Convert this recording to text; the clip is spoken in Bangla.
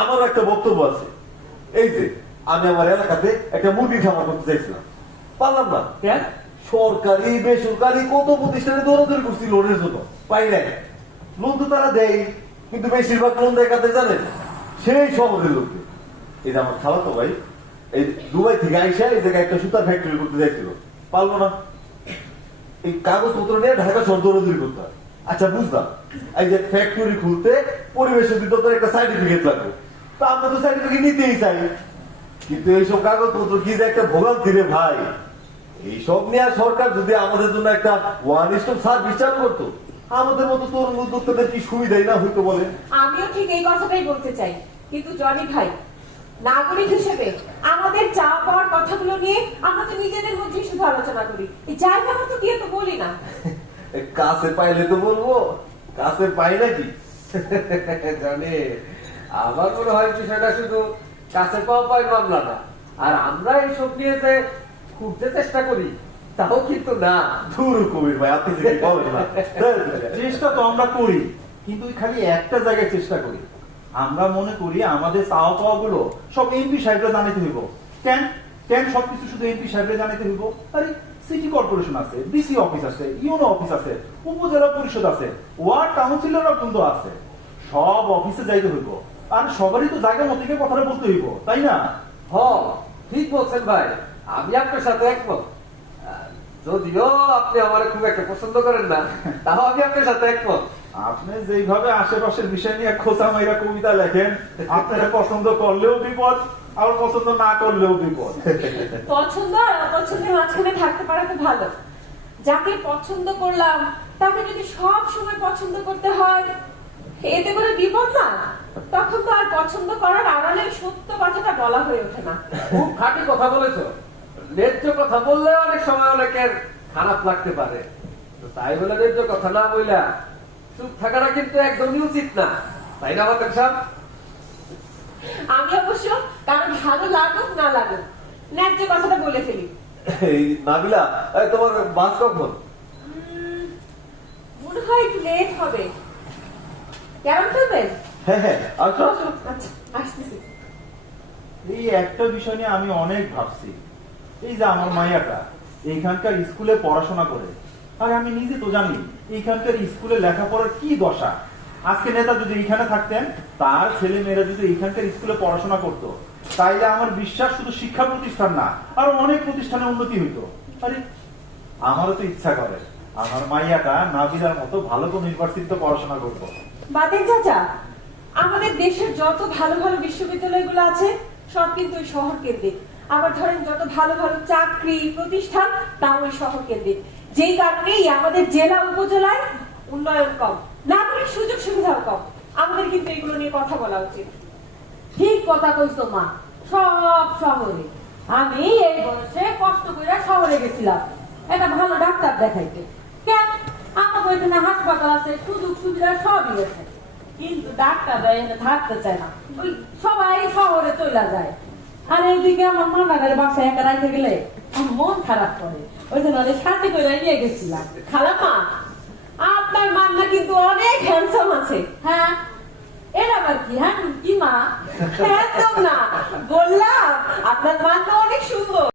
আমারও একটা বক্তব্য আছে। এই যে আমি আমার এলাকাতে একটা মুরগি খামার করতে চাইছিলাম, পারলাম না। কেন? সরকারি বেসরকারি কত প্রতিষ্ঠানে দৌড়াদৌড়ি করছি লোনের জন্য, পাই নাই। লোন তো তারা দেয়, কিন্তু বেশিরভাগ লোন দেয় কাদের জানেন? সেই শহরের লোককে। এই যে আমার খালাতো ভাই এই দুবাই থেকে আইসা এই জায়গায় একটা সুতার ফ্যাক্টরি করতে যাচ্ছিল, পারলো না। এই কাগজপত্র নিয়ে ঢাকা শহর দৌড়াদৌড়ি করতে হয়। আচ্ছা বুঝলাম, এই যে ফ্যাক্টরি খুলতে পরিবেশ অধিদপ্তর একটা সার্টিফিকেট লাগবে, তো আমরা তো সার্টিফিকেট নিতেই চাই, কিন্তু এইসব কাগজপত্র কি যে একটা ভোগান্তি রে ভাই। এইসব নিয়ে সরকার যদি আমাদের জন্য একটা ওয়ান স্টপ সার্ভিস চালু করতো, আমাদের মতো তরুণ উদ্যোক্তাদের কি সুবিধাই না হইতো বলেন? আমিও ঠিক এই কথাটাই বলতে চাই, কিন্তু জনি ভাই, নাগরিক হিসেবে আমাদের চাওয়া পাওয়ার কথাগুলো নিয়ে আমরা তো নিজেদের মধ্যেই শুধু আলোচনা করি, এই জায়গা মতো দিয়ে তো বলি না। কাছে পাইলে তো বলবো, কাছে পাই নাকি? জানে, আমার মনে হয় বিষয়টা শুধু কাছে পাওয়া পাই মামলা না, আর আমরা এইসব নিয়ে যে খুঁজতে চেষ্টা করি তাও কিন্তু না। ধুর কবির ভাই, আপনি যদি বলেন না। চেষ্টা তো আমরা করি, কিন্তু খালি একটা জায়গায় চেষ্টা করি। আমরা মনে করি আমাদের চাওয়া পাওয়া গুলো সব এমপি সাহেবরা জানাতে হইব। কেন কেন সবকিছু শুধু এমপি সাহেবরা জানাতে হইব? আরে সিটি কর্পোরেশন আছে, ডিসি অফিস আছে, ইউনো অফিস আছে, উপজেলা পরিষদ আছে, ওয়ার্ড কাউন্সিলররা কিন্তু আছে। সব অফিসে যাইতে হইব, আর সবারই তো জায়গা মতো কথাটা বলতে হইব, তাই না? হ, ঠিক বলছেন ভাই, আমি আপনার সাথে একমত। যদিও আপনি আমার খুব একটা পছন্দ করেন না, তাও আমি আপনার সাথে একমত। আপনি যেইভাবে আশেপাশের বিষয় নিয়ে খোঁচা মাইরা কবিতা লেখেন, আপনারা পছন্দ করলেও বিপদ, আর পছন্দ না করলেও বিপদ। পছন্দ আর অপছন্দের মাঝখানে থাকতে পারা তো ভালো। যাকে পছন্দ করলাম তাকে যদি সব সময় পছন্দ করতে হয়, এতে করে বিপদ না? তখন তো আর পছন্দ করার আড়ালে সত্য কথাটা বলা হয়ে ওঠে না। খুব খাঁটি কথা বলেছো। ন্যায্য কথা বললে অনেক সময় অনেকের খারাপ লাগতে পারে, তো তাই বলে ন্যায্য কথা না বইলা চুপ থাকাটা কিন্তু একদমই উচিত না, তাই না বাতেন সাহেব? আমি অবশ্য কারণ ভালো লাগুক না লাগুক ন্যায্য কথাটা বলে ফেলি। এই নাবিলা, এই তোমার বাস কখন? মনে হয় একটু লেট হবে। কেমন করবেন? হ্যাঁ হ্যাঁ, আসো আসো। আচ্ছা, আসতেছি। এই একটা বিষয় নিয়ে আমি অনেক ভাবছি। এই যে আমার মাইয়াটা এইখানকার স্কুলে পড়াশোনা করে, আর আমি নিজে তো জানি এইখানকার স্কুলে লেখাপড়ার কি দশা। আজকে নেতা যদি এইখানে থাকতেন, তার ছেলে মেয়েরা যদি এইখানকার স্কুলে পড়াশোনা করতো, তাইলে আমার বিশ্বাস শুধু শিক্ষা প্রতিষ্ঠান না, আরো অনেক প্রতিষ্ঠানে উন্নতি হইতো। আরে আমারও তো ইচ্ছা করে আমার মাইয়াটা নাবিলার মতো ভালো কোনো ইউনিভার্সিটিতে পড়াশোনা করবো। বাতেন চাচা, আমাদের দেশের যত ভালো ভালো বিশ্ববিদ্যালয়গুলো আছে সব কিন্তু ওই শহর কেন্দ্রিক। আবার ধরেন যত ভালো ভালো চাকরি প্রতিষ্ঠান তাও ওই শহর কেন্দ্রিক। যেই কারণেই আমাদের জেলা উপজেলায় উন্নয়ন কম, নাগরিক সুযোগ সুবিধাও কম। আমাদের কিন্তু এগুলো নিয়ে কথা বলা উচিত। ঠিক কথা কইছো মা, সব শহরে। আমি এই বয়সে কষ্ট করে শহরে গেছিলাম একটা ভালো ডাক্তার দেখাইতে। কেন? আমাদের এখানে হাসপাতাল আছে, সুযোগ সুবিধা সবই আছে, কিন্তু ডাক্তাররা এখানে থাকতে চায় না, ওই সবাই শহরে চলে যায়। আর এইদিকে আমার মামার বাসায় একা রাখতে গেলে আমার মন খারাপ করে, ওই জন্য সাথে করে নিয়ে গেছিলাম। খালাম্মা, আপনার মান্না কিন্তু অনেক হ্যান্ডসাম আছে। হ্যাঁ, এর আবার কি? হ্যাঁ কি মা? একদম না, বললাম আপনার মান্না অনেক সুন্দর।